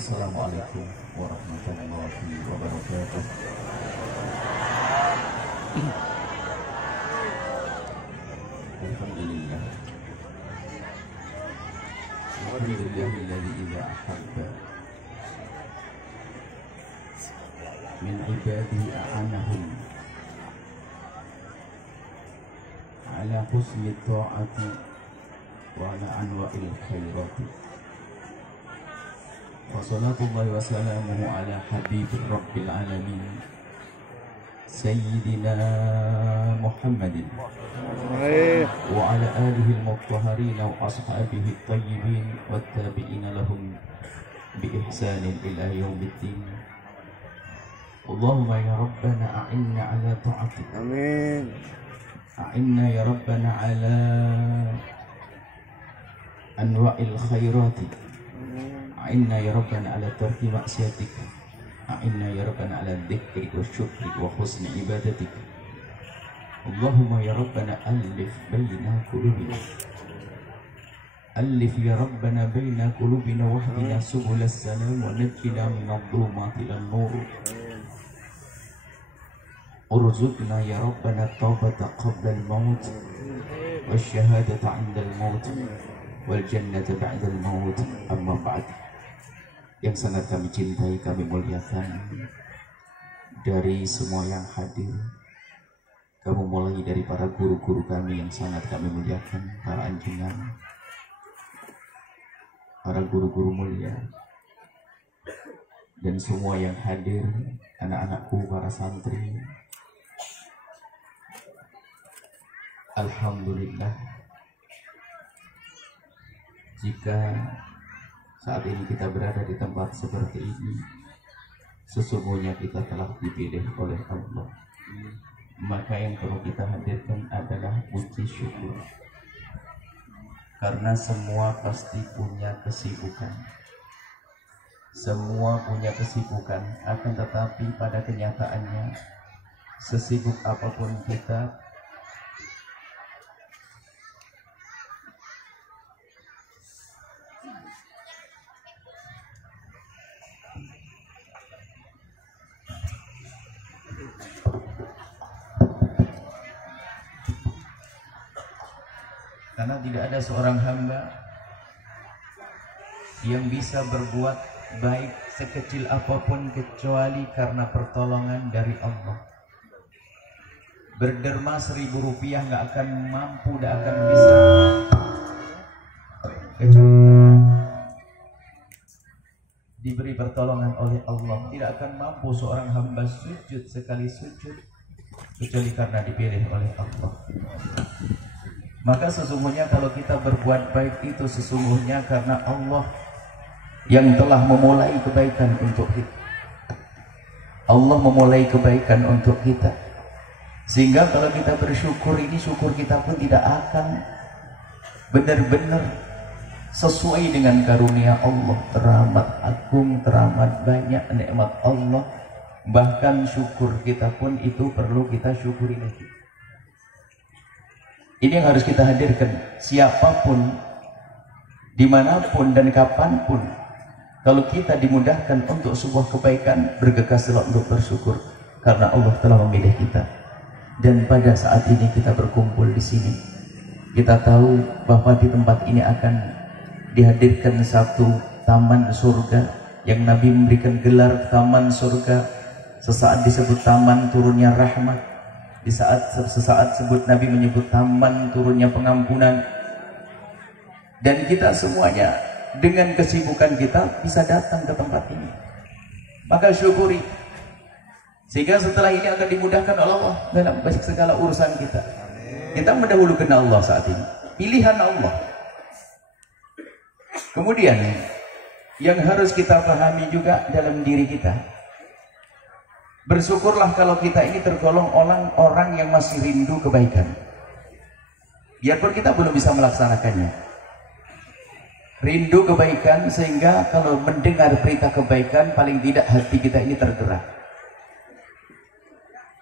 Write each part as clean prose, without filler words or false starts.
Assalamualaikum warahmatullahi wabarakatuh. Alhamdulillah. Alhamdulillahilladzi idza ahabba min ibadihi a'anahum ala husni ta'ati wa ala anwa'il khairati. Wassalatullahi wassalamuhu ala habibir rabbil alamin Sayyidina Muhammadin wa ala alihi al-mutahharin wa ashabihi at-tayyibin wat-tabi'ina lahum bi ihsanin ila yaumiddin. Allahumma ya Rabbana a'inna ala ta'atik. Amin. A'inna ya Rabbana ala anwa'il khairati. A'inna ya Rabbana ala tarki maksiatik. A'inna ya Rabbana ala dzikri wa syukri wa husni ibadatik. Allahumma ya Rabbana alif baina qulubina. Alif ya Rabbana baina qulubina wahdina subulas salam wa najjina minadh dhulumati ilan nur. Urzuqna ya Rabbana taubata qabla al-maut wasyahadata 'inda al-maut wal jannata ba'da al-maut. Amma ba'd. Yang sangat kami cintai, kami muliakan, dari semua yang hadir, kamu mulai dari para guru-guru kami yang sangat kami muliakan, para anjingan, para guru-guru mulia, dan semua yang hadir, anak-anakku, para santri. Alhamdulillah, jika saat ini kita berada di tempat seperti ini, sesungguhnya kita telah dipilih oleh Allah. Maka yang perlu kita hadirkan adalah puji syukur. Karena semua pasti punya kesibukan. Semua punya kesibukan, akan tetapi pada kenyataannya, sesibuk apapun kita, karena tidak ada seorang hamba yang bisa berbuat baik sekecil apapun kecuali karena pertolongan dari Allah. Berderma 1.000 rupiah nggak akan mampu, nggak akan bisa diberi pertolongan oleh Allah. Tidak akan mampu seorang hamba sujud sekali sujud kecuali karena dipilih oleh Allah. Maka sesungguhnya kalau kita berbuat baik itu sesungguhnya karena Allah yang telah memulai kebaikan untuk kita. Allah memulai kebaikan untuk kita, sehingga kalau kita bersyukur, ini syukur kita pun tidak akan benar-benar sesuai dengan karunia Allah. Teramat agung, teramat banyak nikmat Allah. Bahkan syukur kita pun itu perlu kita syukuri lagi. Ini yang harus kita hadirkan. Siapapun, dimanapun dan kapanpun, kalau kita dimudahkan untuk sebuah kebaikan, bergegaslah untuk bersyukur karena Allah telah memilih kita. Dan pada saat ini kita berkumpul di sini, kita tahu bahwa di tempat ini akan dihadirkan satu taman surga yang Nabi memberikan gelar taman surga. Sesaat disebut taman turunnya rahmat, sesaat sebut Nabi menyebut taman turunnya pengampunan. Dan kita semuanya dengan kesibukan kita bisa datang ke tempat ini, maka syukuri, sehingga setelah ini akan dimudahkan oleh Allah dalam segala urusan kita. Kita mendahulukan Allah saat ini, pilihan Allah. Kemudian yang harus kita pahami juga dalam diri kita, bersyukurlah kalau kita ini tergolong orang yang masih rindu kebaikan, biarpun kita belum bisa melaksanakannya. Rindu kebaikan sehingga kalau mendengar berita kebaikan paling tidak hati kita ini tergerak.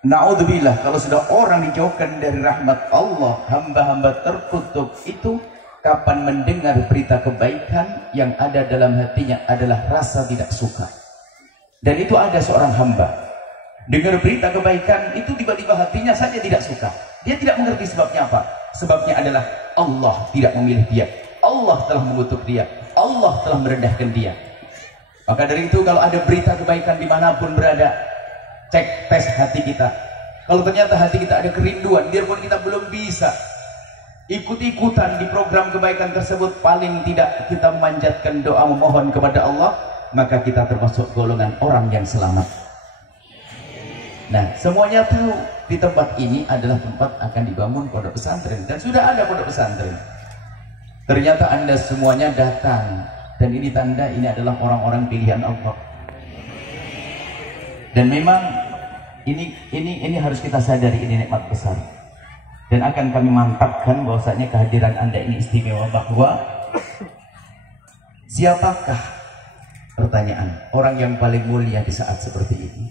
Na'udzubillah, kalau sudah orang dijauhkan dari rahmat Allah, hamba-hamba terkutuk itu kapan mendengar berita kebaikan, yang ada dalam hatinya adalah rasa tidak suka. Dan itu ada seorang hamba dengar berita kebaikan itu tiba-tiba hatinya saja tidak suka. Dia tidak mengerti sebabnya apa. Sebabnya adalah Allah tidak memilih dia, Allah telah mengutuk dia, Allah telah merendahkan dia. Maka dari itu kalau ada berita kebaikan dimanapun berada, cek tes hati kita. Kalau ternyata hati kita ada kerinduan, biarpun kita belum bisa ikut-ikutan di program kebaikan tersebut, paling tidak kita memanjatkan doa memohon kepada Allah, maka kita termasuk golongan orang yang selamat. Nah, semuanya tahu di tempat ini adalah tempat akan dibangun pondok pesantren, dan sudah ada pondok pesantren. Ternyata Anda semuanya datang, dan ini tanda ini adalah orang-orang pilihan Allah. Dan memang ini harus kita sadari, ini nikmat besar. Dan akan kami mantapkan bahwasanya kehadiran Anda ini istimewa, bahwa siapakah, pertanyaan, orang yang paling mulia di saat seperti ini?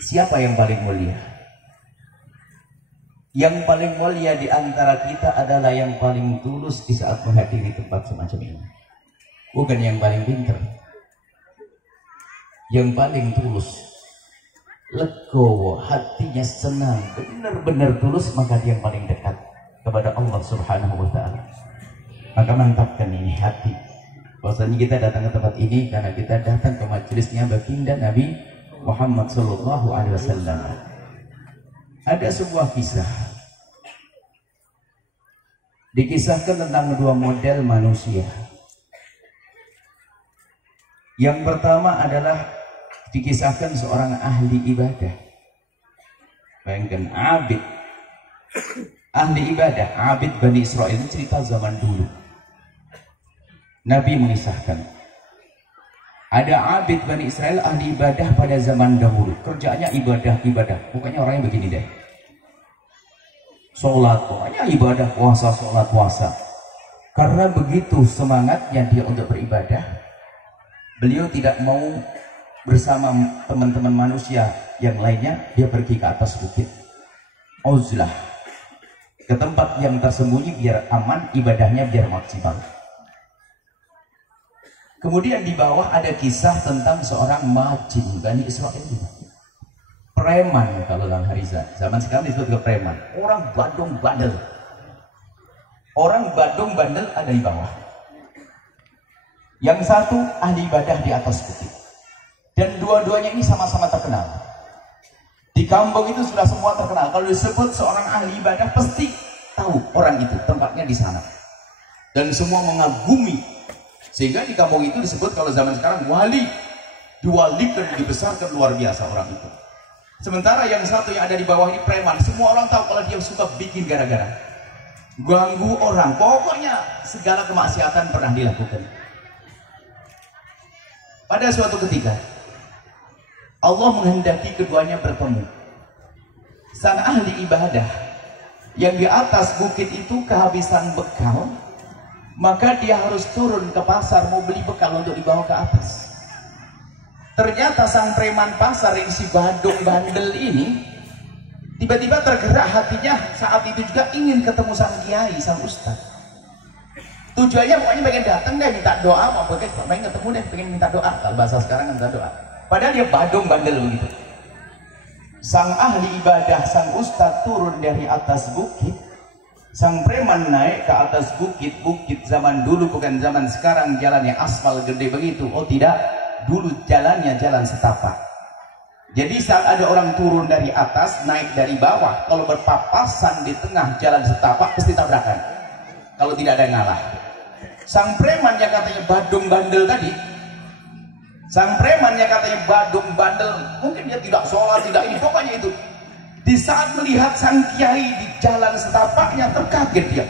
Siapa yang paling mulia? Yang paling mulia di antara kita adalah yang paling tulus di saat menghadiri tempat semacam ini. Bukan yang paling pintar. Yang paling tulus, legowo, hatinya senang, benar-benar tulus, maka dia yang paling dekat kepada Allah Subhanahu wa Ta'ala. Maka mantapkan ini hati, bahwasanya kita datang ke tempat ini karena kita datang ke majelisnya baginda Nabi Muhammad Sallallahu Alaihi Wasallam. Ada sebuah kisah, dikisahkan tentang dua model manusia. Yang pertama adalah dikisahkan seorang ahli ibadah. Bayangkan, abid, ahli ibadah, abid Bani Israel. Ini cerita zaman dulu. Nabi mengisahkan ada abid Bani Israel, ahli ibadah pada zaman dahulu. Kerjaannya ibadah. Pokoknya orangnya begini deh. Sholat, pokoknya ibadah, puasa, sholat, puasa. Karena begitu semangatnya dia untuk beribadah, beliau tidak mau bersama teman-teman manusia yang lainnya. Dia pergi ke atas bukit Uzlah, ke tempat yang tersembunyi biar aman, ibadahnya biar maksimal. Kemudian di bawah ada kisah tentang seorang majin Bani Israel, preman. Kalau dalam hari zaman sekarang disebut ke preman, orang badung bandel. Orang badung bandel ada di bawah. Yang satu ahli ibadah di atas bukit. Dan dua-duanya ini sama-sama terkenal. Di kampung itu sudah semua terkenal. Kalau disebut seorang ahli ibadah, pasti tahu orang itu, tempatnya di sana. Dan semua mengagumi. Sehingga di kampung itu disebut kalau zaman sekarang wali. Diwalikan, dibesarkan, luar biasa orang itu. Sementara yang satu yang ada di bawah ini preman. Semua orang tahu kalau dia suka bikin gara-gara, ganggu orang. Pokoknya segala kemaksiatan pernah dilakukan. Pada suatu ketika Allah menghendaki keduanya bertemu. Sang ahli ibadah yang di atas bukit itu kehabisan bekal, maka dia harus turun ke pasar mau beli bekal untuk dibawa ke atas. Ternyata sang preman pasar yang si badung bandel ini tiba-tiba tergerak hatinya saat itu juga ingin ketemu sang kiai, sang ustaz. Tujuannya pokoknya pengen datang deh, minta doa, mau pengen ketemu deh, pengen minta doa. Kalau bahasa sekarang minta doa. Padahal dia badung bandel begitu. Sang ahli ibadah, sang ustaz turun dari atas bukit. Sang preman naik ke atas bukit. Bukit zaman dulu bukan zaman sekarang jalan yang aspal gede begitu. Oh tidak, dulu jalannya jalan setapak. Jadi saat ada orang turun dari atas, naik dari bawah, kalau berpapasan di tengah jalan setapak pasti tabrakan. Kalau tidak ada yang ngalah. Sang preman yang katanya badung bandel tadi, sang preman yang katanya badung bandel, mungkin dia tidak sholat, tidak ini, pokoknya itu. Di saat melihat sang kiai di jalan setapaknya, terkaget dia.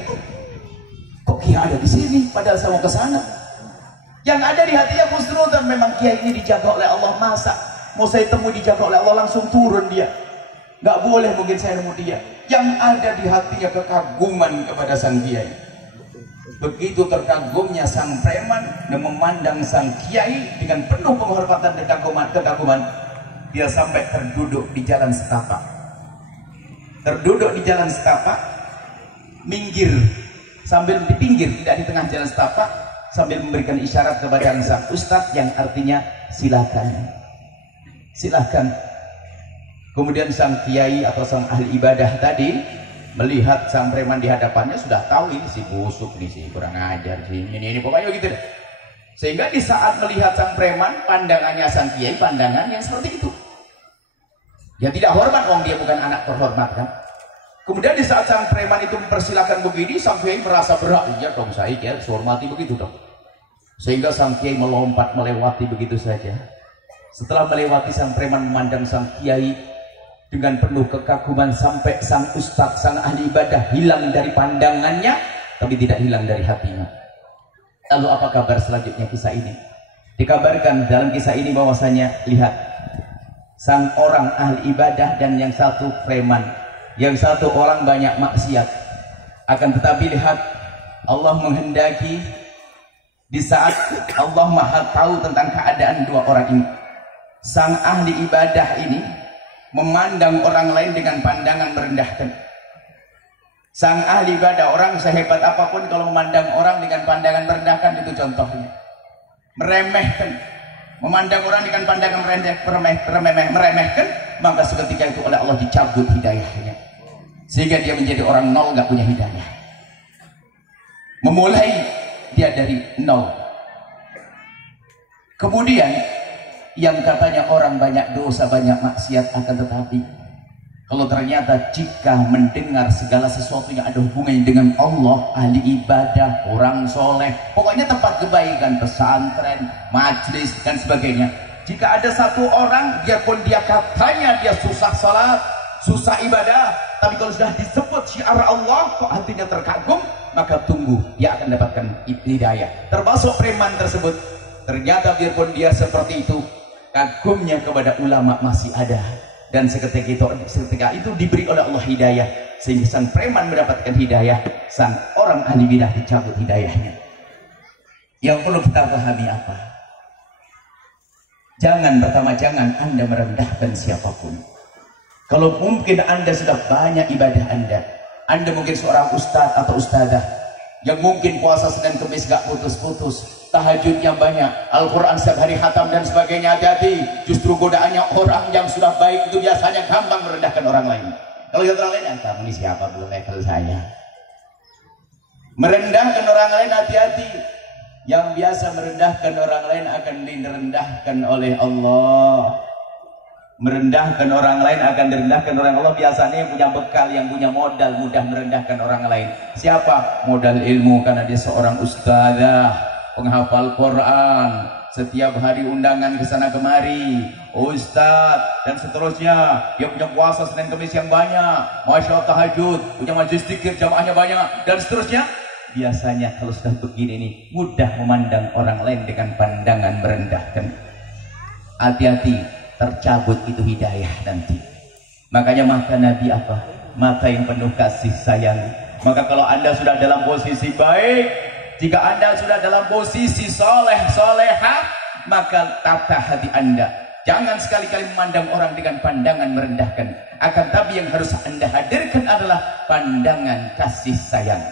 Kok kiai ada di sini? Padahal saya mau ke sana. Yang ada di hatinya khusnudzon, memang kiai ini dijaga oleh Allah. Masa mau saya temui dijaga oleh Allah langsung turun dia? Nggak boleh mungkin saya nemu dia. Yang ada di hatinya kekaguman kepada sang kiai. Begitu terkagumnya sang preman dan memandang sang kiai dengan penuh penghormatan dan kekaguman, dia sampai terduduk di jalan setapak. Terduduk di jalan setapak, minggir, sambil di pinggir, tidak di tengah jalan setapak, sambil memberikan isyarat kepada sang ustadz yang artinya silakan, silakan. Kemudian sang kiai atau sang ahli ibadah tadi melihat sang preman di hadapannya, sudah tahu ini si busuk, ini si kurang ajar, si ini pokoknya gitu deh. Sehingga di saat melihat sang preman, pandangannya sang kiai pandangan yang seperti itu. Ya tidak hormat, wong dia bukan anak terhormat kan. Kemudian di saat sang preman itu mempersilahkan begini, sang kiai merasa berat. Iya dong, saya ya hormati begitu dong. Sehingga sang kiai melompat melewati begitu saja. Setelah melewati, sang preman memandang sang kiai dengan penuh kekaguman sampai sang ustadz, sang ahli ibadah hilang dari pandangannya, tapi tidak hilang dari hatinya. Lalu apa kabar selanjutnya kisah ini? Dikabarkan dalam kisah ini bahwasanya, lihat, sang orang ahli ibadah dan yang satu preman, yang satu orang banyak maksiat. Akan tetapi lihat, Allah menghendaki di saat Allah Maha tahu tentang keadaan dua orang ini, sang ahli ibadah ini memandang orang lain dengan pandangan merendahkan. Sang ahli ibadah, orang sehebat apapun kalau memandang orang dengan pandangan merendahkan, itu contohnya meremehkan. Memandang orang dengan pandangan meremehkan, maka seketika itu oleh Allah dicabut hidayahnya, sehingga dia menjadi orang nol, gak punya hidayah. Memulai dia dari nol. Kemudian yang katanya orang banyak dosa, banyak maksiat, akan tetapi kalau ternyata jika mendengar segala sesuatu yang ada hubungannya dengan Allah, ahli ibadah, orang soleh, pokoknya tempat kebaikan, pesantren, majlis dan sebagainya, jika ada satu orang, biarpun dia katanya dia susah salat, susah ibadah, tapi kalau sudah disebut syiar Allah kok hatinya terkagum, maka tunggu, dia akan dapatkan hidayah. Termasuk preman tersebut, ternyata biarpun dia seperti itu, kagumnya kepada ulama masih ada. Dan seketika itu diberi oleh Allah hidayah, sehingga sang preman mendapatkan hidayah, sang orang ahli bidah dicabut hidayahnya. Yang perlu kita pahami apa? Jangan Anda merendahkan siapapun. Kalau mungkin Anda sudah banyak ibadah Anda mungkin seorang ustadz atau ustadzah yang mungkin puasa Senin Kemis gak putus-putus, tahajudnya banyak, Al-Quran setiap hari khatam dan sebagainya, hati-hati. Justru godaannya orang yang sudah baik itu biasanya gampang merendahkan orang lain. Kalau lihat orang lain, kamu ini siapa, belum level saya. Merendahkan orang lain, hati-hati. Yang biasa merendahkan orang lain akan direndahkan oleh Allah. Merendahkan orang lain akan direndahkan orang Allah. Biasanya yang punya bekal, yang punya modal, mudah merendahkan orang lain. Siapa? Modal ilmu, karena dia seorang ustadzah, penghafal Quran, setiap hari undangan ke sana kemari, ustadz dan seterusnya. Dia punya puasa Senin Kemis yang banyak, masya Allah, tahajud, punya majelis zikir, jamaahnya banyak dan seterusnya. Biasanya kalau sudah begini nih, mudah memandang orang lain dengan pandangan merendahkan. Hati-hati, tercabut itu hidayah nanti. Makanya mata Nabi apa? Mata yang penuh kasih sayang. Maka kalau Anda sudah dalam posisi baik, jika Anda sudah dalam posisi soleh, solehah, maka tata hati Anda. Jangan sekali-kali memandang orang dengan pandangan merendahkan. Akan tapi yang harus Anda hadirkan adalah pandangan kasih sayang.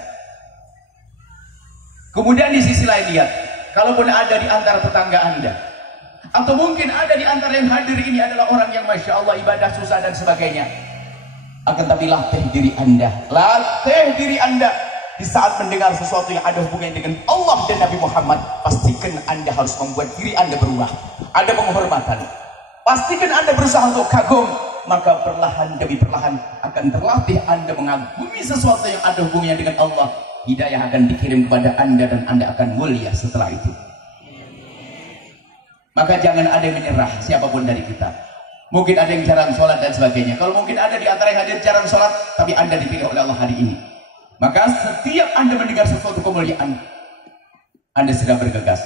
Kemudian di sisi lain lihat, kalaupun ada di antara tetangga Anda, atau mungkin ada di antara yang hadir ini adalah orang yang masya Allah ibadah susah dan sebagainya, akan tapi latih diri Anda, latih diri Anda. Di saat mendengar sesuatu yang ada hubungannya dengan Allah dan Nabi Muhammad, pastikan Anda harus membuat diri Anda berubah. Ada penghormatan. Pastikan Anda berusaha untuk kagum, maka perlahan demi perlahan akan terlatih Anda mengagumi sesuatu yang ada hubungannya dengan Allah. Hidayah akan dikirim kepada Anda dan Anda akan mulia setelah itu. Maka jangan ada yang menyerah, siapapun dari kita. Mungkin ada yang jarang sholat dan sebagainya. Kalau mungkin ada di antara yang hadir jarang sholat, tapi Anda dipilih oleh Allah hari ini. Maka setiap Anda mendengar sesuatu kemuliaan, Anda sedang bergegas.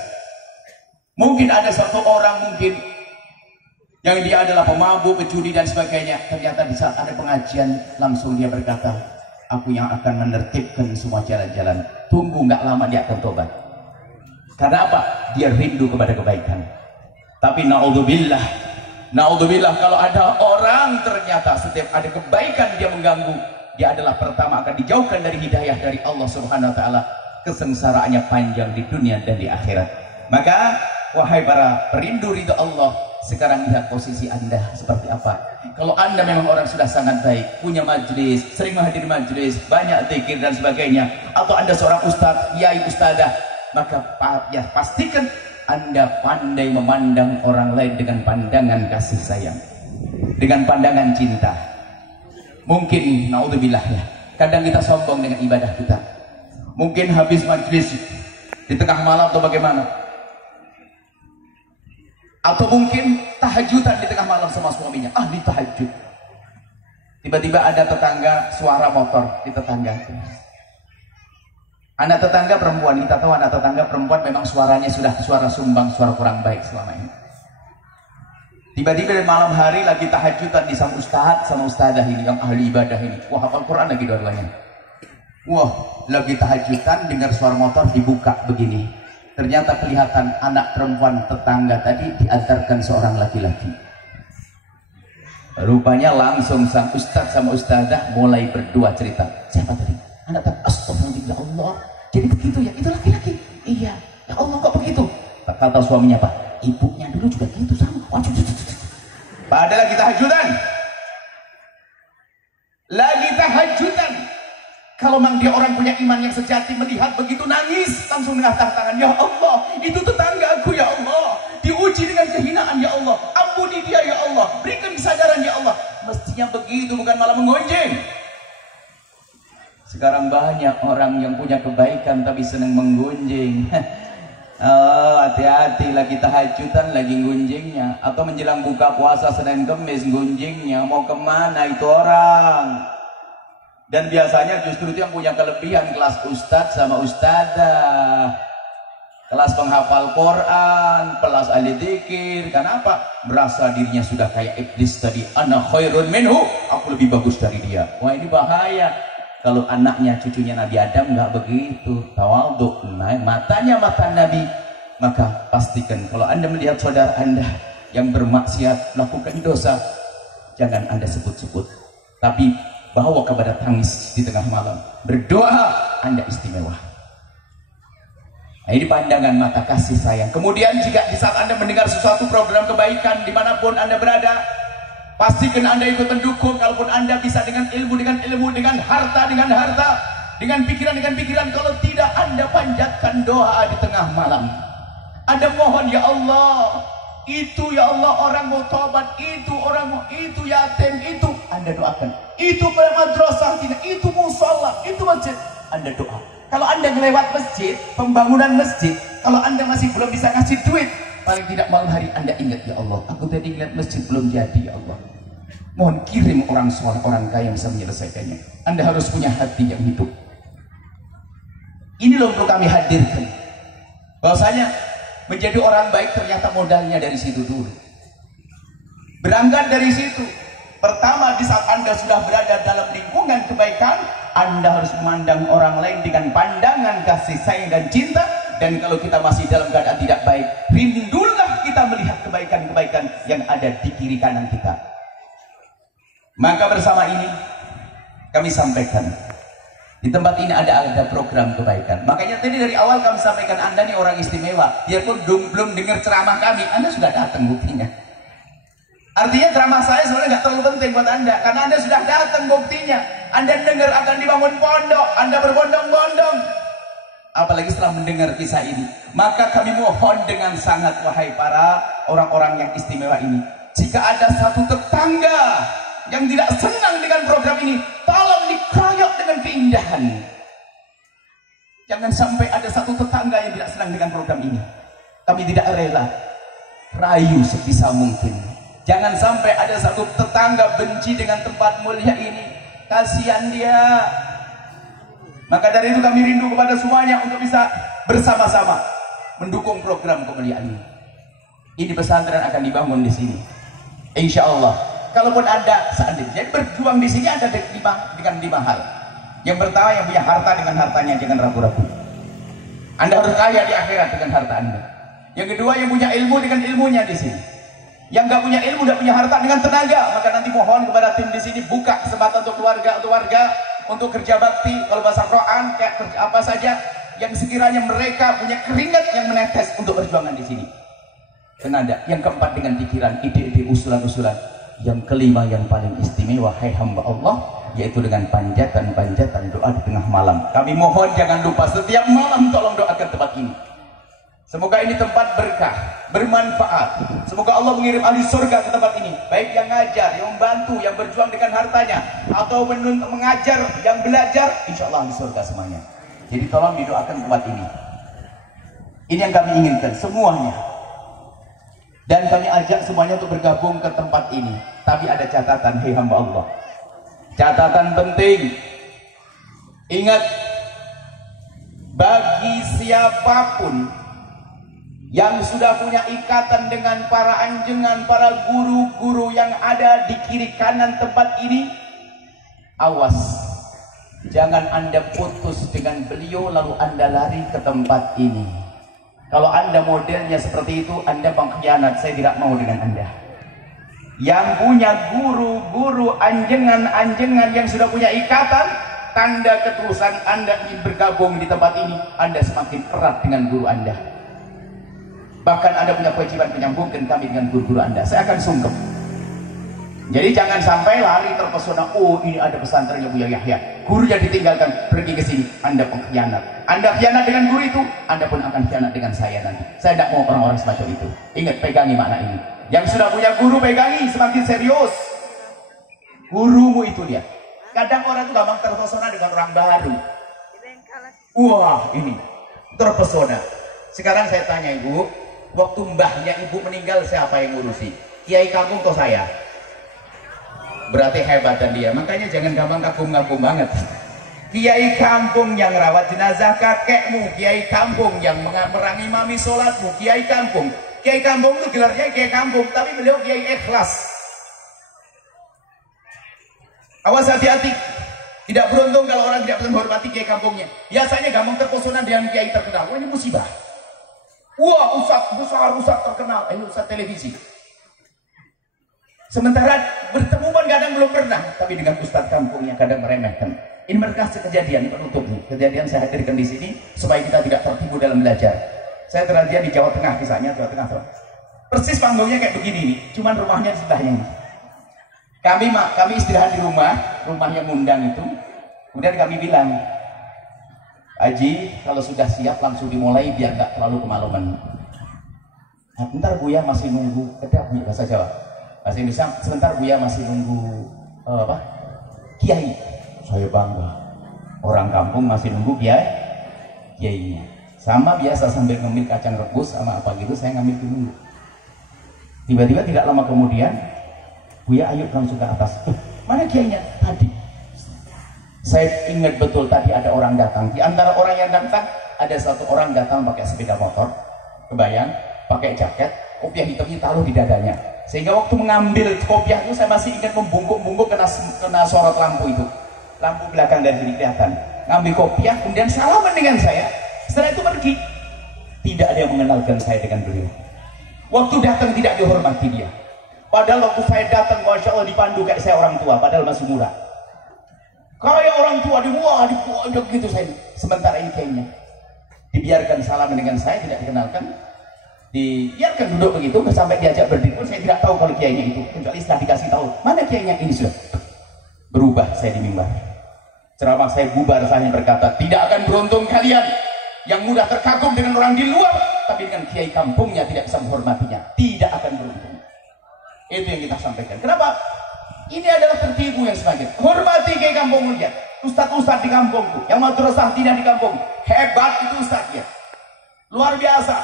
Mungkin ada satu orang mungkin yang dia adalah pemabuk, pecuri dan sebagainya. Ternyata di saat ada pengajian langsung dia berkata, aku yang akan menertibkan semua jalan-jalan. Tunggu, nggak lama dia akan tobat. Karena apa? Dia rindu kepada kebaikan. Tapi na'udzubillah, Naudzubillah, kalau ada orang ternyata setiap ada kebaikan dia mengganggu, dia adalah pertama akan dijauhkan dari hidayah dari Allah Subhanahu wa taala. Kesengsaraannya panjang di dunia dan di akhirat. Maka wahai para perindu ridha Allah, sekarang lihat posisi Anda seperti apa. Kalau Anda memang orang sudah sangat baik, punya majelis, sering menghadiri majelis, banyak zikir dan sebagainya, atau Anda seorang ustadz, yai, ustadzah, maka ya pastikan Anda pandai memandang orang lain dengan pandangan kasih sayang, dengan pandangan cinta. Mungkin naudzubillah ya, kadang kita sombong dengan ibadah kita. Mungkin habis majelis di tengah malam atau bagaimana, atau mungkin tahajudan di tengah malam sama suaminya, ahli tahajud. Tiba-tiba ada tetangga suara motor di tetangga. Anak tetangga perempuan, kita tahu anak tetangga perempuan memang suaranya sudah suara sumbang, suara kurang baik selama ini. Tiba-tiba di malam hari lagi tahajudan di sama ustadz sama ustadzah ini yang ahli ibadah ini. Wah, hafal Quran lagi dua-duanya. Wah, lagi tahajudan dengar suara motor dibuka begini. Ternyata kelihatan anak perempuan tetangga tadi diantarkan seorang laki-laki. Rupanya langsung sang ustadz sama ustadzah mulai berdua cerita. Siapa tadi? Anak tadi. Astagfirullah, ya Allah. Jadi begitu ya, itu laki-laki. Iya, ya Allah kok begitu? Kata suaminya, Pak, ibunya dulu juga gitu sama. Padahal lagi tahajudan. Lagi tahajudan. Kalau memang dia orang punya iman yang sejati, melihat begitu nangis, langsung mengangkat tangan, ya Allah, itu tetanggaku ya Allah, diuji dengan kehinaan ya Allah, ampuni dia ya Allah, berikan kesadaran ya Allah. Mestinya begitu, bukan malah menggonjeng. Sekarang banyak orang yang punya kebaikan tapi senang menggonjeng. Oh, hati-hati, lagi tahajudan lagi gonjengnya, atau menjelang buka puasa Senin Kemis gonjengnya. Mau kemana itu orang? Dan biasanya justru itu yang punya kelebihan, kelas ustadz sama ustadzah, kelas penghafal Quran, kelas ahli dzikir. Kenapa? Merasa dirinya sudah kayak iblis tadi, ana khairun minhu, aku lebih bagus dari dia. Wah, ini bahaya. Kalau anaknya cucunya Nabi Adam nggak begitu, tawadhu, matanya mata Nabi. Maka pastikan kalau Anda melihat saudara Anda yang bermaksiat, melakukan dosa, jangan Anda sebut-sebut, tapi bawa kepada tangis di tengah malam. Berdoa, Anda istimewa. Nah, ini pandangan mata kasih sayang. Kemudian jika di saat Anda mendengar sesuatu program kebaikan dimanapun Anda berada, pastikan Anda ikut mendukung. Kalaupun Anda bisa dengan ilmu, dengan harta, dengan pikiran. Kalau tidak, Anda panjatkan doa di tengah malam. Anda mohon, ya Allah, itu ya Allah orang mau tobat, itu orang mau, itu yatim, itu Anda doakan. Itu madrasah, itu musola, itu masjid, Anda doa. Kalau Anda melewat masjid, pembangunan masjid, kalau Anda masih belum bisa ngasih duit, paling tidak malam hari Anda ingat, ya Allah, aku tadi lihat masjid belum jadi, ya Allah, mohon kirim orang soleh, orang kaya yang bisa menyelesaikannya. Anda harus punya hati yang hidup. Ini loh perlu kami hadirkan, bahwasanya menjadi orang baik ternyata modalnya dari situ dulu. Berangkat dari situ. Pertama, di saat Anda sudah berada dalam lingkungan kebaikan, Anda harus memandang orang lain dengan pandangan kasih sayang dan cinta. Dan kalau kita masih dalam keadaan tidak baik, rindulah kita melihat kebaikan-kebaikan yang ada di kiri kanan kita. Maka bersama ini kami sampaikan, di tempat ini ada program kebaikan. Makanya tadi dari awal kami sampaikan, Anda nih orang istimewa. Biarpun belum dengar ceramah kami, Anda sudah datang buktinya. Artinya ceramah saya sebenarnya nggak terlalu penting buat Anda, karena Anda sudah datang buktinya. Anda dengar akan dibangun pondok, Anda berbondong-bondong. Apalagi setelah mendengar kisah ini, maka kami mohon dengan sangat, wahai para orang-orang yang istimewa ini, jika ada satu tetangga yang tidak senang dengan program ini, tolong dikeroyok dengan keindahan. Jangan sampai ada satu tetangga yang tidak senang dengan program ini. Kami tidak rela, rayu sebisa mungkin. Jangan sampai ada satu tetangga benci dengan tempat mulia ini. Kasihan dia. Maka dari itu kami rindu kepada semuanya untuk bisa bersama-sama mendukung program kemuliaan ini. Ini pesantren akan dibangun di sini, insya Allah. Kalaupun Anda seandainya berjuang di sini, Anda dengan 5 hal. Yang pertama, yang punya harta dengan hartanya, jangan ragu-ragu. Anda harus kaya di akhirat dengan harta Anda. Yang kedua, yang punya ilmu dengan ilmunya di sini. Yang nggak punya ilmu, nggak punya harta dengan tenaga, maka nanti mohon kepada tim di sini buka kesempatan untuk keluarga, untuk kerja bakti, kalau bahasa Quran kayak kerja apa saja yang sekiranya mereka punya keringat yang menetes untuk perjuangan di sini. Tenaga. Yang keempat dengan pikiran, ide-ide, usulan-usulan. Yang kelima yang paling istimewa, hai hamba Allah, yaitu dengan panjatan-panjatan doa di tengah malam. Kami mohon jangan lupa setiap malam tolong doakan tempat ini. Semoga ini tempat berkah, bermanfaat. Semoga Allah mengirim ahli surga ke tempat ini, baik yang ngajar, yang membantu, yang berjuang dengan hartanya, atau menuntut mengajar, yang belajar, insya Allah ahli surga semuanya. Jadi tolong didoakan tempat ini. Ini yang kami inginkan semuanya. Dan kami ajak semuanya untuk bergabung ke tempat ini. Tapi ada catatan, hei hamba Allah. Catatan penting. Ingat, bagi siapapun yang sudah punya ikatan dengan para anjengan, para guru-guru yang ada di kiri kanan tempat ini, awas, jangan Anda putus dengan beliau lalu Anda lari ke tempat ini. Kalau Anda modelnya seperti itu, Anda pengkhianat. Saya tidak mau dengan Anda. Yang punya guru-guru, anjengan-anjengan yang sudah punya ikatan, tanda ketulusan Anda ingin bergabung di tempat ini, Anda semakin erat dengan guru Anda. Bahkan Anda punya kewajiban menyambungkan kami dengan guru-guru Anda. Saya akan sungkem. Jadi jangan sampai lari terpesona, oh ini ada pesantrennya Buya Yahya, gurunya ditinggalkan, pergi ke sini. Anda pengkhianat. Anda khianat dengan guru itu, Anda pun akan khianat dengan saya nanti. Saya tidak mau orang-orang semacam itu. Ingat, pegangi makna ini. Yang sudah punya guru pegangi, semakin serius. Gurumu itu dia. Kadang orang itu gampang terpesona dengan orang baru. Wah, ini terpesona. Sekarang saya tanya ibu, waktu mbahnya ibu meninggal siapa yang ngurusi? Kiai kampung atau saya? Berarti hebatan dia. Makanya jangan gampang kagum-kagum banget. Kiai kampung yang rawat jenazah kakekmu, kiai kampung yang merangimami sholatmu, kiai kampung. Kiai kampung itu gelarnya kiai kampung, tapi beliau kiai ikhlas. Awas hati-hati. Tidak beruntung kalau orang tidak bisa menghormati kiai kampungnya. Biasanya gampang terpesona dengan kiai terkenal. Wah, ini musibah. Wah, ustaz besar, ustaz terkenal. Ayo ustaz televisi. Sementara bertemu pun kadang belum pernah, tapi dengan ustaz kampungnya kadang meremehkan. Ini mereka kejadian penutup nih. Kejadian saya hadirkan di sini supaya kita tidak tertipu dalam belajar. Saya terjadi di Jawa Tengah, kisahnya Jawa Tengah. Persis panggungnya kayak begini nih, cuman rumahnya di sebelahnya nih. Kami istirahat di rumah yang ngundang itu. Kemudian kami bilang, Haji, kalau sudah siap langsung dimulai biar nggak terlalu kemalaman. Nah, bentar Buya masih nunggu kedap nih bahasa Jawa. Bahasa Indonesia, sebentar Buya masih nunggu kiai. Saya bangga. Orang kampung masih nunggu kiainya. Sama biasa sambil ngemil kacang rebus sama apa gitu, saya ngambil dulu. Tiba-tiba tidak lama kemudian, Buya ayo langsung ke atas. Mana kiainya? Tadi. Saya ingat betul tadi ada orang datang. Di antara orang yang datang, ada satu orang datang pakai sepeda motor, kebayang, pakai jaket, kopiah hitamnya taruh di dadanya. Sehingga waktu mengambil kopiah itu saya masih ingat membungkuk-bungkuk kena sorot lampu itu. Lampu belakang dari sini kelihatan. Ngambil kopiah, kemudian salaman dengan saya. Setelah itu pergi. Tidak ada yang mengenalkan saya dengan beliau. Waktu datang tidak dihormati dia. Padahal waktu saya datang, Masya Allah dipandu kayak saya orang tua, padahal masih muda. Kayak orang tua, dipojok gitu saya. Sementara ini kayaknya dibiarkan salaman dengan saya, tidak dikenalkan. Dibiarkan duduk begitu, sampai diajak berdiri pun saya tidak tahu kalau kiainya itu. Kecuali setelah dikasih tahu, mana kiainya ini sudah berubah saya di mimbar. Ceramah saya bubar, saya berkata, tidak akan beruntung kalian yang mudah terkagum dengan orang di luar, tapi dengan kiai kampungnya tidak bisa menghormatinya. Tidak akan beruntung. Itu yang kita sampaikan. Kenapa? Ini adalah tertipu yang semakin. Hormati kiai kampungmu ya. Ustadz-ustadz di kampungku, yang madrasah tidak di kampung, hebat itu ustadznya. Luar biasa.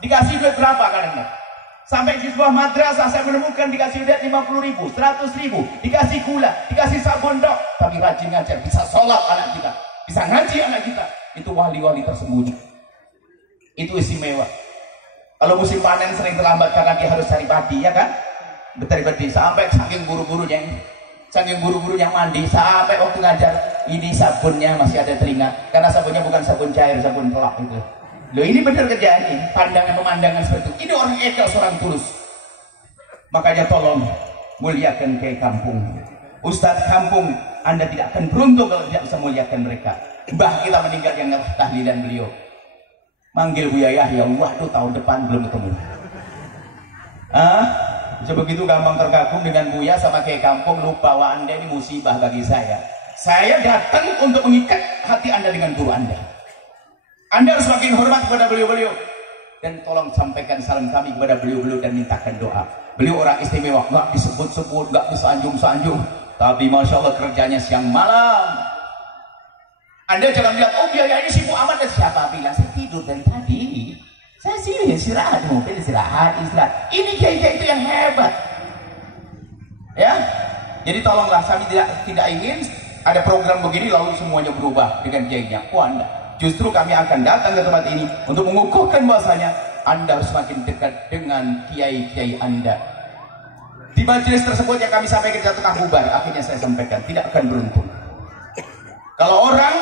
Dikasih duit berapa kadang-kadang? Sampai di sebuah madrasah saya menemukan dikasih duit 50.000, 100.000, dikasih gula, dikasih sabun dok, tapi rajin ngajar, bisa sholat anak kita, bisa ngaji anak kita. Itu wali-wali tersembunyi. Itu istimewa. Kalau musim panen sering terlambat karena dia harus cari padi, ya kan? Betul-betul sampai saking buru-burunya mandi, sampai waktu ngajar ini sabunnya masih ada telinga, karena sabunnya bukan sabun cair, sabun pelak itu. Loh, ini benar kerjaan ini, pemandangan seperti itu. Ini orang ikhlas, orang tulus. Makanya tolong muliakan kiai kampung, ustadz kampung. Anda tidak akan beruntung kalau tidak bisa muliakan mereka. Mbah kita meninggal yang tahlilan beliau, manggil Buya Yahya, waduh tahun depan belum ketemu. Sebegitu gampang terkagum dengan Buya sama kiai kampung, lupa bahwa Anda ini musibah bagi saya. Saya datang untuk mengikat hati Anda dengan guru Anda. Anda harus makin hormat kepada beliau-beliau. Dan tolong sampaikan salam kami kepada beliau-beliau dan mintakan doa. Beliau orang istimewa, nggak disebut-sebut, nggak disanjung-sanjung, tapi Masya Allah kerjanya siang malam. Anda jangan bilang, oh biaya ini sibuk amat. Dan siapa bilang? Saya tidur dari tadi. Saya sih istirahat, mobil istirahat. Ini kiai-kiai itu yang hebat. Ya, jadi tolonglah, kami tidak ingin ada program begini lalu semuanya berubah dengan kiainya. Oh Anda, justru kami akan datang ke tempat ini untuk mengukuhkan bahwasanya Anda harus semakin dekat dengan kiai-kiai Anda. Di majelis tersebut yang kami sampaikan satu bubar, akhirnya saya sampaikan tidak akan beruntung. Kalau orang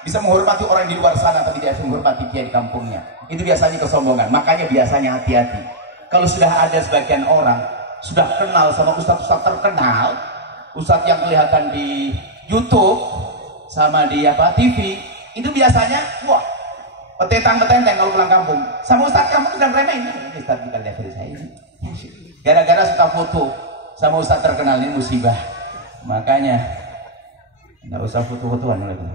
bisa menghormati orang di luar sana tapi tidak menghormati kiai di kampungnya, itu biasanya kesombongan. Makanya biasanya hati-hati. Kalau sudah ada sebagian orang sudah kenal sama ustadz-ustadz terkenal, ustadz yang kelihatan di YouTube sama di TV, itu biasanya wah petentang-petenteng kalau pulang kampung. Sama ustadz kamu sedang remehin, ustadz bukan level saya ini. Gara-gara suka foto sama ustadz terkenal, ini musibah. Makanya nggak usah foto-fotoan lagi.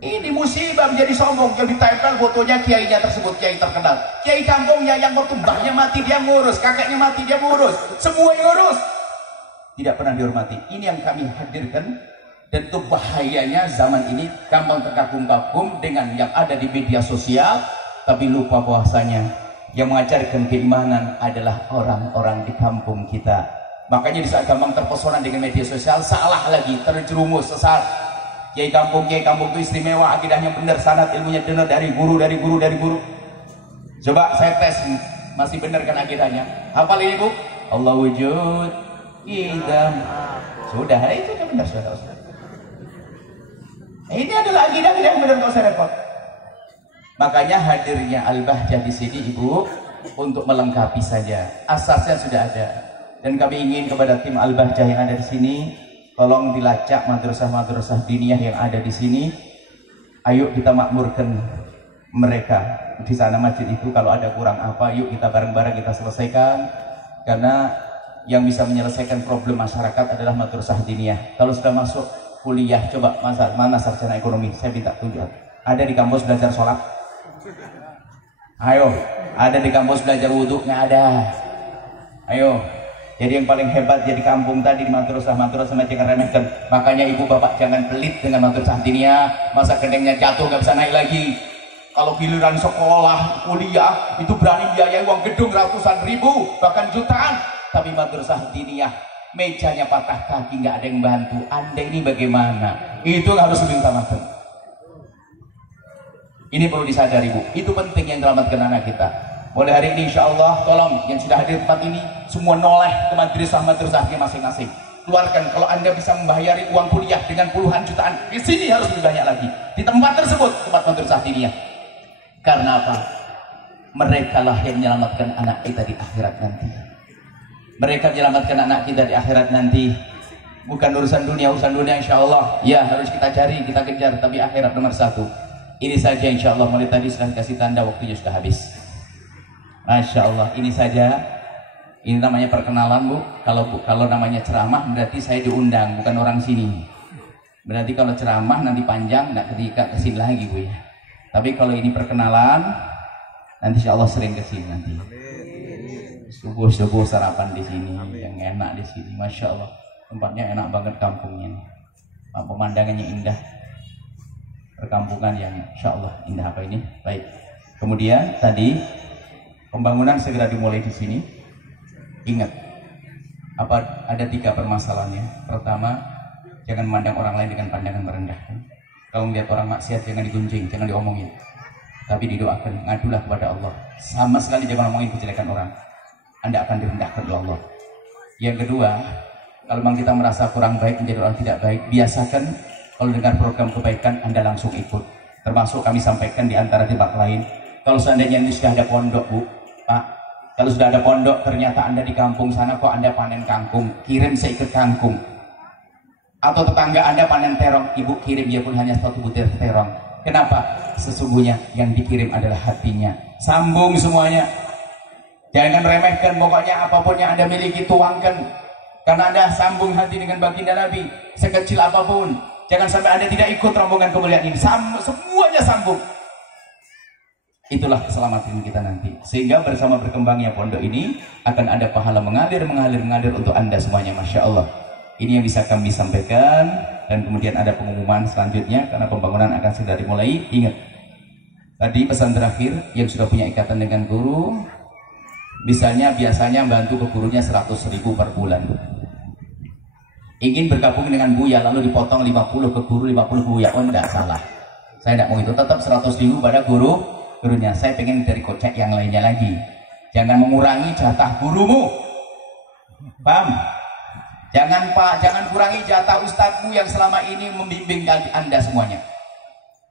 Ini musibah menjadi sombong. Yang ditempel fotonya kiainya tersebut, kiai terkenal. Kiai kampungnya yang bertumbahnya mati dia ngurus, kakeknya mati dia ngurus, semua ngurus. Tidak pernah dihormati. Ini yang kami hadirkan. Dan itu bahayanya zaman ini gampang terkagum-kagum dengan yang ada di media sosial, tapi lupa bahwasanya yang mengajarkan keimanan adalah orang-orang di kampung kita. Makanya di saat gampang terpesona dengan media sosial, salah lagi, terjerumus sesat. Kiai kampung itu istimewa, akidahnya benar, sanad ilmunya benar, dari guru. Coba saya tes, masih benar kan akidahnya? Hafal ini Bu? Allah wujud, idam. Sudah, itu sudah benar, sudah. Ini adalah akidah yang benar, nggak usah repot. Makanya hadirnya Al-Bahjah di sini Ibu untuk melengkapi saja. Asasnya sudah ada. Dan kami ingin kepada tim Al-Bahjah yang ada di sini, tolong dilacak madrasah-madrasah diniyah yang ada di sini. Ayo kita makmurkan mereka di sana masjid itu. Kalau ada kurang apa, yuk kita bareng-bareng kita selesaikan. Karena yang bisa menyelesaikan problem masyarakat adalah madrasah diniyah. Kalau sudah masuk kuliah, coba mana sarjana ekonomi? Saya minta tunjuk. Ada di kampus belajar sholat? Ayo. Ada di kampus belajar wudhu? Nggak ada. Ayo. Jadi yang paling hebat jadi kampung tadi di madrasah jangan remehkan. Makanya ibu bapak jangan pelit dengan madrasah diniyah. Masa kendengnya jatuh nggak bisa naik lagi. Kalau giliran sekolah, kuliah, itu berani biaya uang gedung ratusan ribu, bahkan jutaan. Tapi madrasah diniyah, mejanya patah kaki, nggak ada yang bantu. Anda ini bagaimana? Itu harus diutamakan. Ini perlu disadari Bu. Itu penting yang selamatkan anak kita. Mulai hari ini insya Allah, tolong yang sudah hadir di tempat ini semua noleh ke madrasah-madrasahnya masing-masing. Keluarkan, kalau Anda bisa membayari uang kuliah dengan puluhan jutaan, di sini harus lebih banyak lagi. Di tempat tersebut, tempat madrasah diniyah. Karena apa? Mereka lah yang menyelamatkan anak kita di akhirat nanti. Mereka menyelamatkan anak kita di akhirat nanti. Bukan urusan dunia insya Allah. Ya harus kita cari, kita kejar, tapi akhirat nomor satu. Ini saja insya Allah. Mulai tadi sudah kasih tanda waktunya sudah habis. Masya Allah, ini saja. Ini namanya perkenalan Bu. Kalau namanya ceramah berarti saya diundang, bukan orang sini. Berarti kalau ceramah nanti panjang, nggak ketika kesini lagi Bu ya. Tapi kalau ini perkenalan, nanti insya Allah sering kesini nanti. Subuh sarapan di sini, yang enak di sini, Masya Allah. Tempatnya enak banget kampungnya. Pemandangannya indah. Perkampungan yang insya Allah indah apa ini. Baik. Kemudian tadi pembangunan segera dimulai di sini. Ingat, ada 3 permasalahannya. Pertama, jangan memandang orang lain dengan pandangan merendahkan. Kalau melihat orang maksiat jangan digunjing, jangan diomongin, tapi didoakan, ngadulah kepada Allah. Sama sekali jangan ngomongin kejelekan orang. Anda akan direndahkan oleh Allah. Yang kedua, kalau memang kita merasa kurang baik menjadi orang tidak baik, biasakan kalau dengar program kebaikan Anda langsung ikut. Termasuk kami sampaikan di antara tempat lain. Kalau seandainya ini sudah ada pondok Bu, Pak, Kalau sudah ada pondok, ternyata Anda di kampung sana kok Anda panen kangkung, kirim seikat kangkung. Atau tetangga Anda panen terong, ibu kirim dia pun hanya 1 butir terong. Kenapa? Sesungguhnya yang dikirim adalah hatinya. Sambung semuanya. Jangan remehkan, pokoknya apapun yang Anda miliki tuangkan. Karena Anda sambung hati dengan baginda Nabi, sekecil apapun. Jangan sampai Anda tidak ikut rombongan kemuliaan ini. Semuanya sambung. Itulah keselamatan kita nanti. Sehingga bersama berkembangnya pondok ini akan ada pahala mengalir untuk Anda semuanya. Masya Allah. Ini yang bisa kami sampaikan. Dan kemudian ada pengumuman selanjutnya karena pembangunan akan segera dimulai. Ingat, tadi pesan terakhir yang sudah punya ikatan dengan guru, biasanya bantu ke gurunya 100.000 per bulan. Ingin bergabung dengan Buya lalu dipotong 50 ke guru, 50 ke Buya. Oh, enggak, salah. Saya tidak mau itu. Tetap 100.000 pada gurunya. Saya pengen dari kocek yang lainnya lagi. Jangan mengurangi jatah gurumu. Paham? Jangan kurangi jatah ustadzmu yang selama ini membimbing Anda semuanya.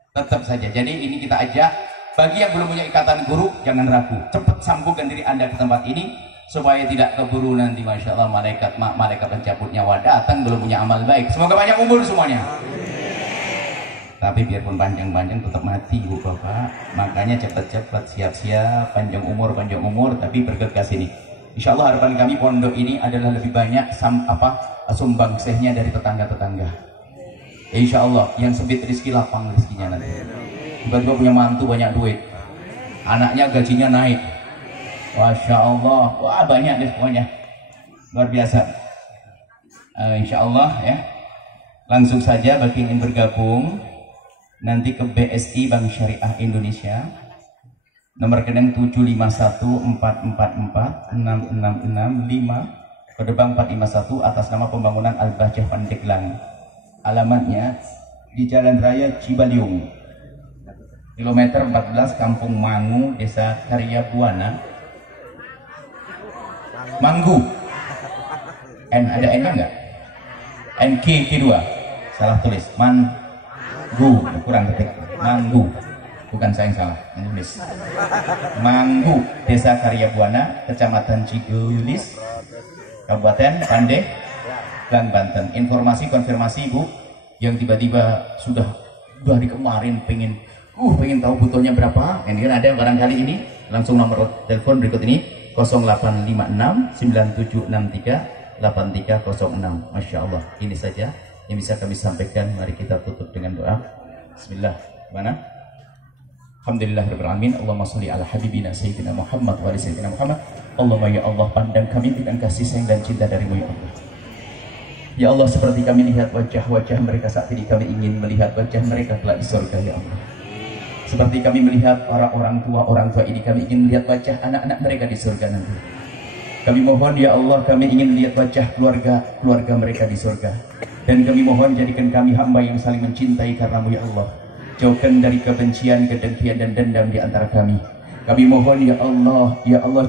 Tetap saja. Jadi ini kita ajak, bagi yang belum punya ikatan guru, jangan ragu. Cepat sambungkan diri Anda ke tempat ini supaya tidak keburu nanti. Masya Allah, malaikat pencabut nyawa datang belum punya amal baik. Semoga banyak umur semuanya. Tapi biarpun panjang-panjang tetap mati ibu bapak. Makanya cepat-cepat siap-siap, panjang umur, tapi bergegas ini. Insya Allah harapan kami pondok ini adalah lebih banyak sumbangsihnya dari tetangga-tetangga. Insya Allah yang sempit rezeki lapang rezekinya nanti. Tiba-tiba punya mantu banyak duit, anaknya gajinya naik. Masya Allah, wah banyak deh pokoknya, luar biasa. Insya Allah ya. Langsung saja bagi yang ingin bergabung nanti ke BSI Bank Syariah Indonesia, nomor rekening 75144466665, kode bank 451, atas nama pembangunan Al-Bahjah Pandeglang. Alamatnya di Jalan Raya Cibaliung, kilometer 14, Kampung Mangu, Desa Karya Buana, Manggu. Ada N-nya enggak? NK2 salah tulis, Manggu, kurang ketik, Manggu, bukan saya yang salah menulis. Manggu, Desa Karya Buana, Kecamatan Cigulis, Kabupaten Pandeglang, Banten. Informasi konfirmasi ibu yang tiba-tiba sudah dari kemarin pengen tahu butuhnya berapa, yang ada barangkali ini, langsung nomor telepon berikut ini 0856 9763 8306. Masya Allah, ini saja yang bisa kami sampaikan. Mari kita tutup dengan doa. Bismillah. Mana? Alhamdulillahirabbil alamin. Allahumma sholli ala habibina sayyidina Muhammad wa ali sayyidina Muhammad. Allahumma ya Allah, pandang kami dengan kasih sayang dan cinta dari-Mu ya Allah. Ya Allah, seperti kami lihat wajah-wajah mereka saat ini, kami ingin melihat wajah mereka kelak di surga ya Allah. Seperti kami melihat orang tua ini, kami ingin melihat wajah anak-anak mereka di surga nanti. Kami mohon ya Allah, kami ingin melihat wajah keluarga mereka di surga. Dan kami mohon jadikan kami hamba yang saling mencintai karena-Mu ya Allah. Jauhkan dari kebencian, kedengkian dan dendam di antara kami. Kami mohon ya Allah,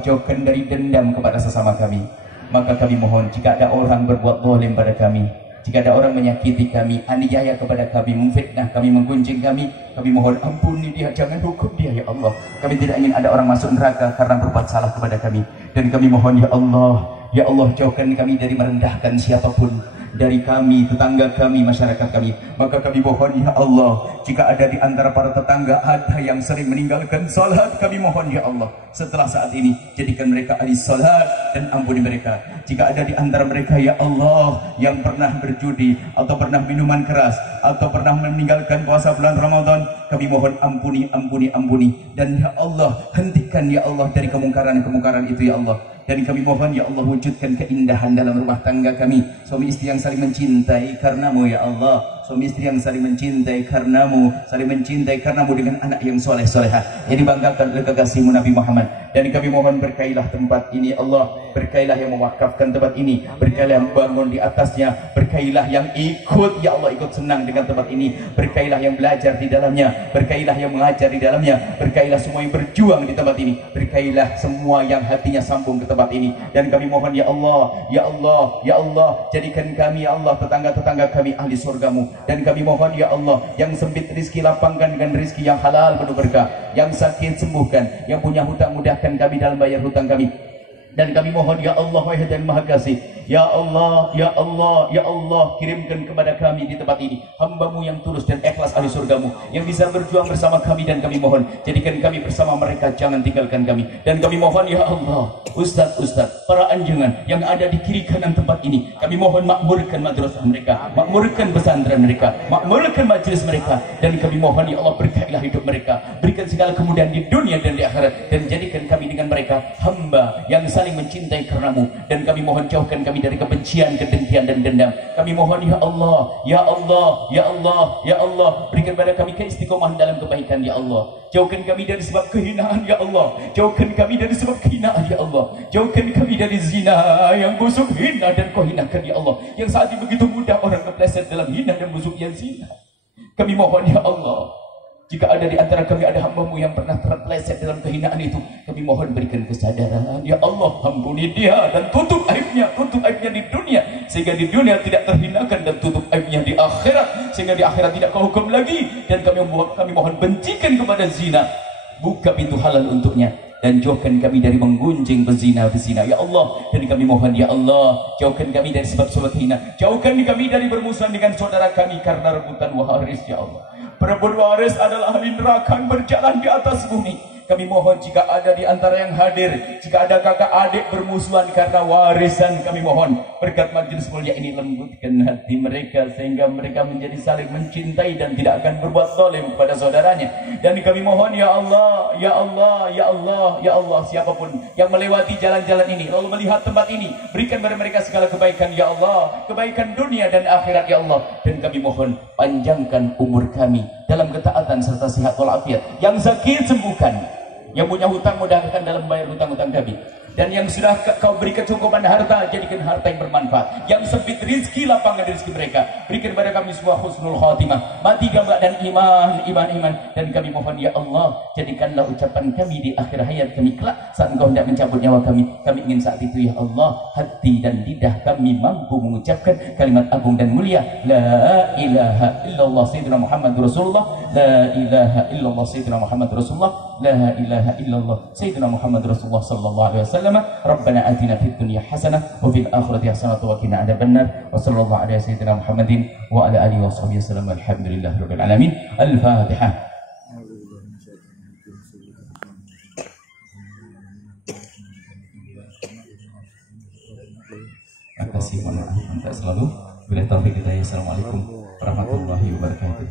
jauhkan dari dendam kepada sesama kami. Maka kami mohon, jika ada orang berbuat zalim pada kami, jika ada orang menyakiti kami, aniaya kepada kami, memfitnah kami, menggunjing kami mohon ampuni dia, jangan hukum dia ya Allah. Kami tidak ingin ada orang masuk neraka karena berbuat salah kepada kami. Dan kami mohon ya Allah, jauhkan kami dari merendahkan siapapun, dari kami, tetangga kami, masyarakat kami. Maka kami mohon ya Allah, jika ada di antara para tetangga ada yang sering meninggalkan salat, kami mohon ya Allah, setelah saat ini jadikan mereka ahli salat dan ampuni mereka. Jika ada di antara mereka ya Allah yang pernah berjudi atau pernah minuman keras atau pernah meninggalkan puasa bulan Ramadan, kami mohon ampuni. Dan ya Allah, hentikan ya Allah dari kemungkaran itu ya Allah. Dan kami mohon ya Allah, wujudkan keindahan dalam rumah tangga kami, suami istri yang saling mencintai karena-Mu ya Allah, suami istri yang saling mencintai karena-Mu, dengan anak yang soleh-solehah yang dibanggakan oleh kekasih-Mu Nabi Muhammad. Dan kami mohon berkailah tempat ini Allah, berkailah yang mewakafkan tempat ini, berkailah yang bangun di atasnya, berkailah yang ikut ya Allah, ikut senang dengan tempat ini, berkailah yang belajar di dalamnya, berkailah yang mengajar di dalamnya, berkailah semua yang berjuang di tempat ini, berkailah semua yang hatinya sambung ke tempat ini. Dan kami mohon ya Allah, jadikan kami ya Allah, tetangga-tetangga kami ahli surga-Mu. Dan kami mohon ya Allah, yang sempit rizki lapangkan dengan rizki yang halal penuh berkah, yang sakit sembuhkan, yang punya hutang mudahkan kami dalam bayar hutang kami. Dan kami mohon ya Allah Wahai yang Maha Kasih, ya Allah, ya Allah, ya Allah, kirimkan kepada kami di tempat ini hamba-Mu yang tulus dan ikhlas ahli surga-Mu, yang bisa berjuang bersama kami. Dan kami mohon jadikan kami bersama mereka, jangan tinggalkan kami. Dan kami mohon ya Allah, ustaz-ustaz, para anjungan yang ada di kiri kanan tempat ini, kami mohon makmurkan madrasah mereka, makmurkan pesantren mereka, makmurkan majelis mereka. Dan kami mohon ya Allah, berkailah hidup mereka, berikan segala kemudahan di dunia dan di akhirat, dan jadikan kami dengan mereka hamba yang saling mencintai karenamu. Dan kami mohon jauhkan kami dari kebencian, kedengkian dan dendam. Kami mohon ya Allah, ya Allah, ya Allah, ya Allah, berikan pada kami keistiqomahan dalam kebaikan ya Allah. Jauhkan kami dari sebab kehinaan ya Allah, jauhkan kami dari sebab kehinaan ya Allah, jauhkan kami dari zina yang busuk, hina dan kau hinakan ya Allah, yang saat ini begitu mudah orang kepleset dalam hina dan busuk yang zina. Kami mohon ya Allah, jika ada di antara kami ada hamba-Mu yang pernah terpeleset dalam kehinaan itu, kami mohon berikan kesadaran ya Allah, ampuni dia dan tutup aibnya di dunia, sehingga di dunia tidak terhinakan, dan tutup aibnya di akhirat, sehingga di akhirat tidak kau hukum lagi. Dan kami mohon bencikan kepada zina, buka pintu halal untuknya, dan jauhkan kami dari menggunjing bezina ya Allah. Dan kami mohon ya Allah, jauhkan kami dari sebab-sebab hina, jauhkan kami dari bermusuhan dengan saudara kami karena rebutan waris ya Allah. Perebut waris adalah ahli neraka berjalan di atas bumi. Kami mohon jika ada di antara yang hadir, jika ada kakak adik bermusuhan karena warisan, kami mohon berkat majelis mulia ini lembutkan hati mereka, sehingga mereka menjadi saling mencintai dan tidak akan berbuat zalim kepada saudaranya. Dan kami mohon ya Allah, ya Allah, ya Allah, ya Allah, siapapun yang melewati jalan-jalan ini lalu melihat tempat ini, berikan kepada mereka segala kebaikan ya Allah, kebaikan dunia dan akhirat ya Allah. Dan kami mohon panjangkan umur kami dalam ketaatan serta sehat walafiat. Yang sakit sembuhkan, yang punya hutang mudahkan dalam membayar hutang-hutang kami, dan yang sudah kau beri kecukupan harta, jadikan harta yang bermanfaat. Yang sempit rizki, lapangkan rizki mereka. Berikan kepada kami semua husnul khatimah, mati gambak dan iman. Dan kami mohon ya Allah, jadikanlah ucapan kami di akhir hayat kami kelak, saat Engkau hendak mencabut nyawa kami. Kami ingin saat itu ya Allah, hati dan lidah kami mampu mengucapkan kalimat agung dan mulia, la ilaha illallah sayyidina Muhammad Rasulullah, la ilaha illallah sayyidina Muhammad Rasulullah, la ilaha illallah sayyidina Muhammad Rasulullah sallallahu alaihi wasallam. Rabbana atina fid dunya hasanah wa fil akhirati hasanah wa qina adzabannar. Wa sallallahu ala sayyidina Muhammadin wa ala alihi washabihi wasallam. Alhamdulillahirabbil alamin. Al-Fatihah. Terima kasih, mohon maaf selalu. Bila taufik hidayah. Assalamualaikum warahmatullahi wabarakatuh.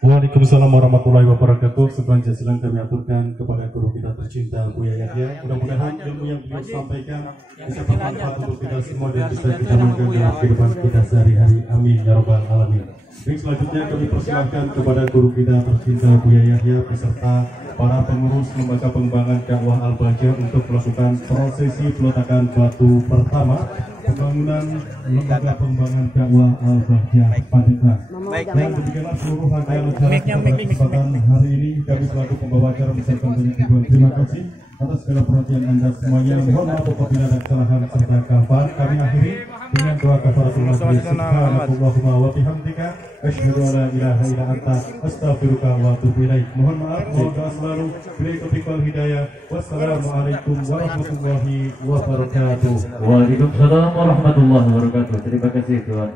Waalaikumsalam warahmatullahi wabarakatuh. Sebuah jazilan kami aturkan kepada guru kita tercinta Buya Yahya. Mudah-mudahan ilmu yang beliau sampaikan bisa bermanfaat untuk kita semua dan bisa kita gunakan dalam kehidupan kita sehari-hari. Amin ya rabbal alamin. Baik, selanjutnya kami persilahkan kepada guru kita tercinta Buya Yahya beserta para pengurus lembaga pengembangan dakwah Al-Bahjah untuk melakukan prosesi peletakan batu pertama pembangunan lembaga pengembangan dakwah Al-Bahjah Pandeglang. Dan demikianlah seluruh rangkaian acara pada kesempatan hari ini. Kami selaku pembawa acara mengucapkan banyak ribuan terima kasih atas segala perhatian Anda semuanya. Mohon maaf apabila ada kesalahan serta kafar. Kami akhiri dengan doa kafaratul majlis. Subhanallahumma wa bihamdika asyhadu an la ilaha illa anta astaghfiruka wa atubu ilaik. Mohon maaf, mohon doa selalu. Bila taufik wal hidayah. Wassalamualaikum warahmatullahi wabarakatuh. Waalaikumsalam warahmatullahi wabarakatuh. Terima kasih Tuhan.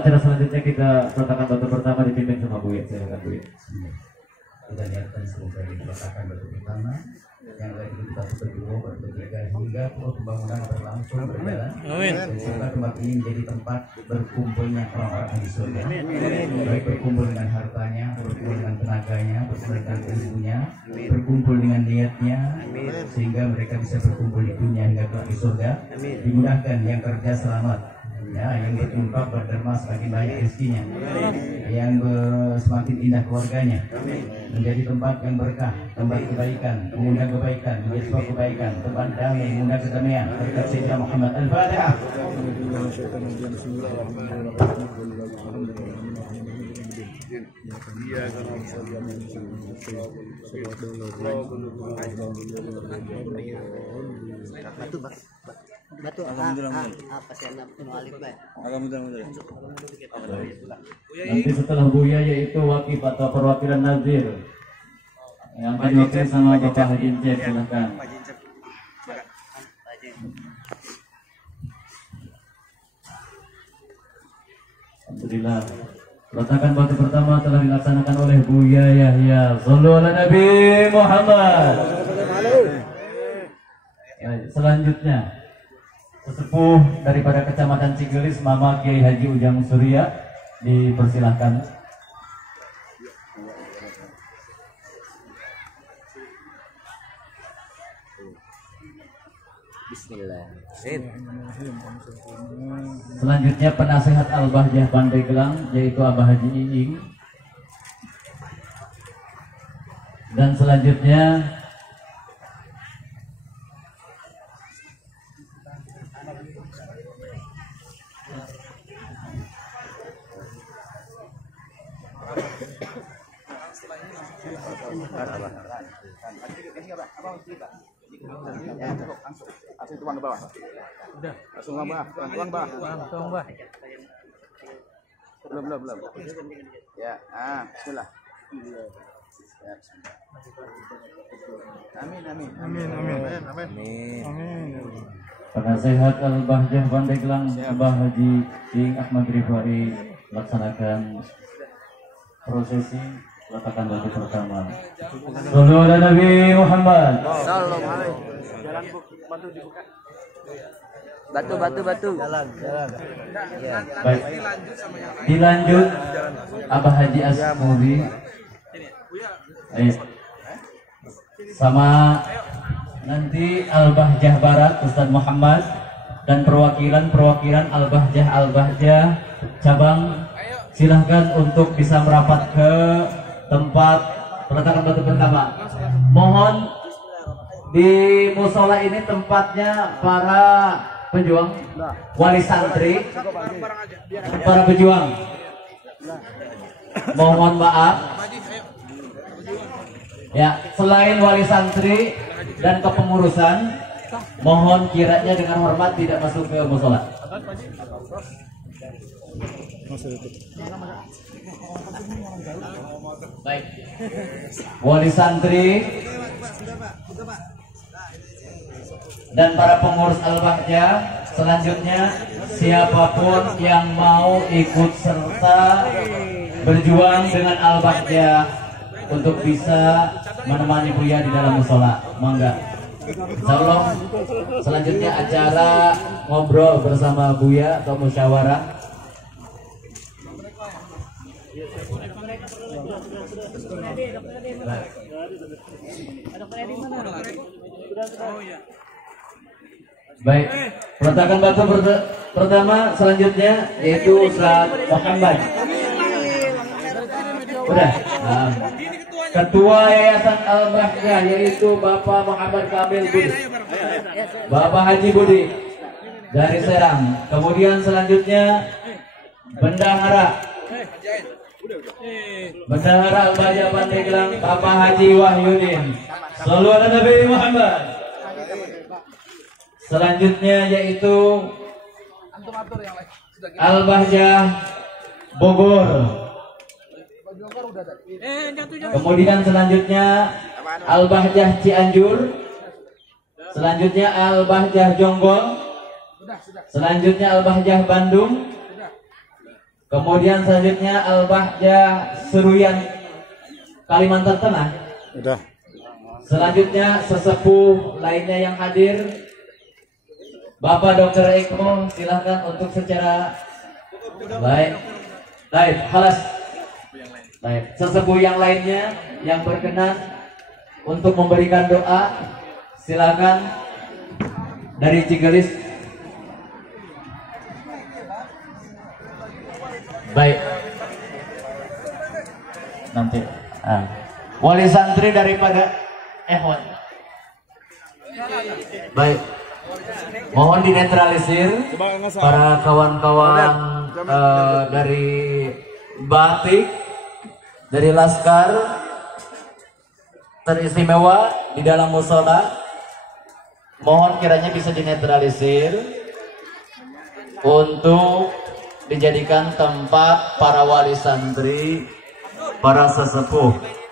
Acara selanjutnya kita peletakan batu pertama dipimpin sama Bu Ya. Silakan Bu Ya. Kita lihatkan semoga diletakkan batu pertama, yang lain kita berdua, bertiga hingga pembangunan berlangsung berjalan. Semoga tempat ini menjadi tempat berkumpulnya orang-orang di surga. Baik berkumpul dengan hartanya, berkumpul dengan tenaganya, berkumpul dengan ilmunya, berkumpul dengan niatnya, sehingga mereka bisa berkumpul di dunia hingga kelak di surga. Dimudahkan yang kerja selamat, ya, yang berinfak berderma semakin banyak rezekinya, yang semakin indah keluarganya, menjadi tempat yang berkah, tempat kebaikan, mengundang kebaikan, menjadi sebuah kebaikan, tempat damai, mengundang kedamaian. Berkat Sayyidina Muhammad. Al-Fatihah. Batu pasien alif baik. Nanti setelah Buya yaitu wakil atau perwakilan Nazir yang akan diwakili sama Bapak Haji Cep, silahkan. Alhamdulillah. Peletakan batu pertama telah dilaksanakan oleh Buya Yahya. Shallu ala Nabi Muhammad. Selanjutnya sesepuh daripada Kecamatan Cigelis, Mama Kiai Haji Ujang Surya, dipersilahkan. Bismillah. Selanjutnya penasehat Al-Bahjah Pandeglang yaitu Abah Haji Iing. Dan selanjutnya langsung tuang ke bawah. Udah, langsung tuang bah. Belum. Ya, bismillah. Ya, bismillah. Amin. penasehat Al-Bahjah Pandeglang Abah Haji Iing Ahmad Rifai melaksanakan prosesi peletakan batu pertama. Shallu ala Nabi Muhammad. Batu. Baik. Dilanjut Abah Haji Asmuri. Sama nanti Al-Bahjah Barat Ustaz Muhammad dan perwakilan Al-Bahjah cabang, silahkan untuk bisa merapat ke tempat peletakan batu pertama. Mohon di musola ini tempatnya para pejuang, wali santri, para pejuang. Mohon maaf. Ya, selain wali santri dan kepengurusan, mohon kiranya dengan hormat tidak masuk ke musola. Baik. Wali santri dan para pengurus Al-Bahjah, selanjutnya siapapun yang mau ikut serta berjuang dengan Al-Bahjah untuk bisa menemani Buya di dalam musola, mangga. Insyaallah selanjutnya acara ngobrol bersama Buya atau musyawarah. Baik, peletakan batu pertama selanjutnya yaitu Ustaz Muhammad. Udah. Ketua Yayasan Al-Bahjah yaitu Bapak Muhammad Kamil Budi, Bapak Haji Budi dari Serang. Kemudian selanjutnya Bendahara Al-Bahjah Pandeglang Bapak Haji Wahyudin. Shallu ala Nabi Muhammad. Selanjutnya yaitu Al-Bahjah Bogor. Kemudian selanjutnya Al-Bahjah Cianjur. Selanjutnya Al-Bahjah Jonggol. Selanjutnya Al-Bahjah Bandung. Kemudian selanjutnya Al-Bahjah Seruyan Kalimantan Tengah. Selanjutnya sesepuh lainnya yang hadir, Bapak Dr. Eko, silahkan untuk secara baik, halas. Baik, sesepuh yang lainnya yang berkenan untuk memberikan doa, silakan dari Cigelis. Baik. Nanti wali santri daripada Ehwan. Baik. Mohon dinetralisir para kawan-kawan dari Batik, dari Laskar teristimewa di dalam musola. Mohon kiranya bisa dinetralisir untuk dijadikan tempat para wali santri, para sesepuh